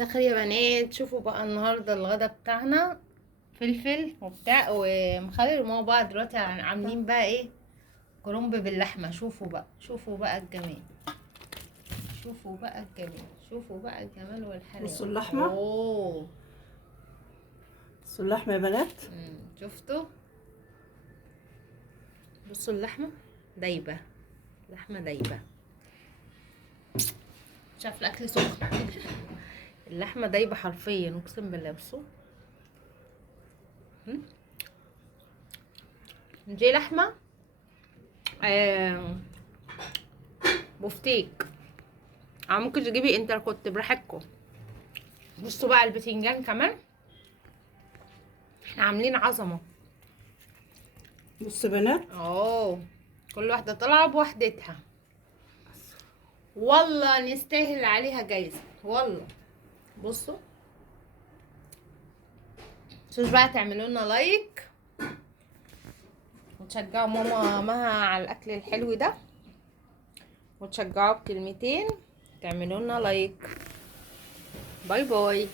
اخر يا بنات، شوفوا بقى النهارده الغدا بتاعنا فلفل وبتاع ومخلل وماما بقى دلوقتي عاملين بقى ايه؟ كرنب باللحمه. شوفوا بقى الجمال. شوفوا بقى الجمال والحلاوه. بصوا اللحمه. اوه. بصوا اللحمه يا بنات. شفتوا؟ بصوا اللحمه دايبه. لحمه دايبه. شاف الاكل سخن. اللحمه دايبه حرفيا، اقسم بالله. بصوا دي لحمه بفتيك، او ممكن تجيبي انتركوت براحتكم. بصوا بقى البتنجان كمان، احنا عاملين عظمه. بصوا يا بنات. كل واحده طالعه بوحدتها، والله نستاهل عليها جايزه والله. بصوا متنسوش بقى تعملوا لنا لايك وتشجعوا ماما مها على الاكل الحلو ده، وتشجعوا بكلمتين، تعملوا لنا لايك. باي باي.